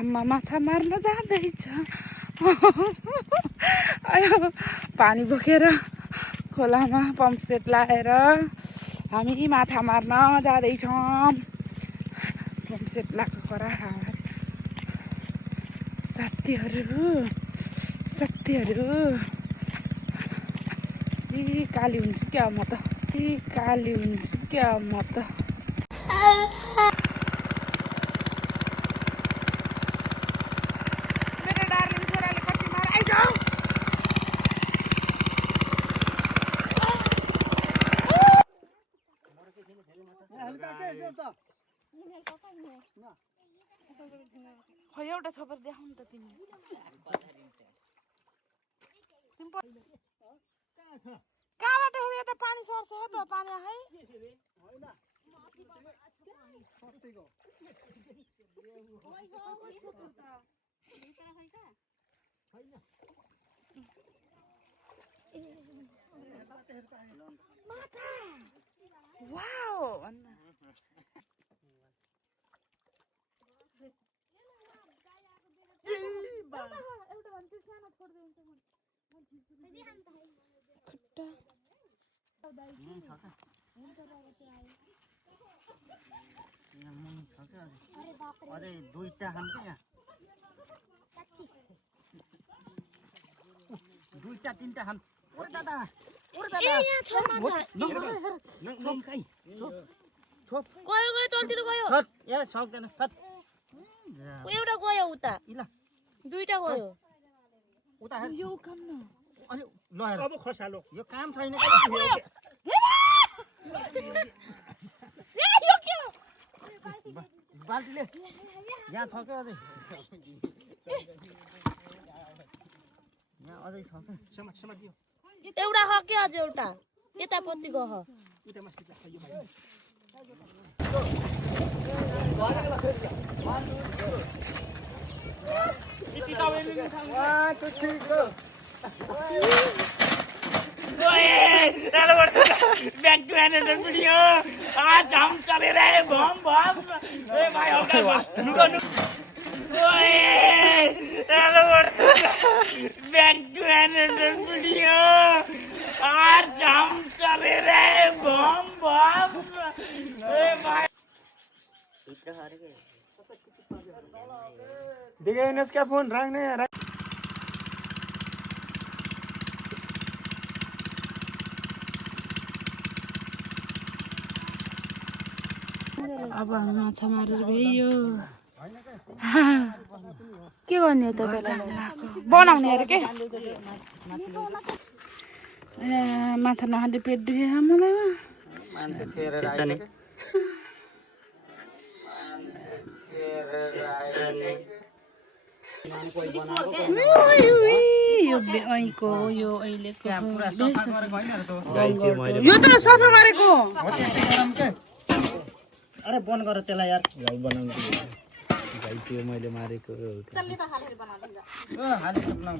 घाममा माछा मार्न जाँदैछ। आयो पानी बोकेर खोलामा पम्प सेट लाएर हामी माछा मार्न जाँदैछौँ। पम्प सेट लगाएको खरा साथीहरू यी काली हुन्छु क्या म त, मेरो डार्लिङ छोराले कति मार आइज। खै एउटा छपर देखाउनु त तिमी। कहाँबाट हेरे त पानी सर्छ त पानी है। वाउ भन्नु एउटा भन्थे सानो छोड्दै हुन्छ खुट्टा अरे दुईटा खान्छ यहाँ, दुईटा तिनटा खान्छ। ओरे दादा गयो तलतिर गयो। सक्दैन एउटा गयो उता, ल दुईटा गयो उता यो काम न। अनि ल हेर अब खसालो यो काम छैन। बाल्टीले यहाँ छ क्या अझै, यहाँ अझै छ क्या। एउटा ह के अझ एउटा यतापट्टि गह। Back to another video. आज हम चले रहे बम बम। ए भाई रुको बैक टू अनदर वीडियो। आज हम चले रहे बम बम। ए भाई दिखे इसका फोन रंग नहीं आ अब हामी माछा मारेर भइयो। के गर्ने हो तपाईँलाई बनाउने अरे के। माछा नखाँदै पेट दुखेर मलाई। मान्छे छेरेर यो ऐको यो अहिलेको गरेको यो त सफा गरेको। अरे बन्द गर त्यसलाई यार। बनाउनु मैले मारेको हालिसक्नु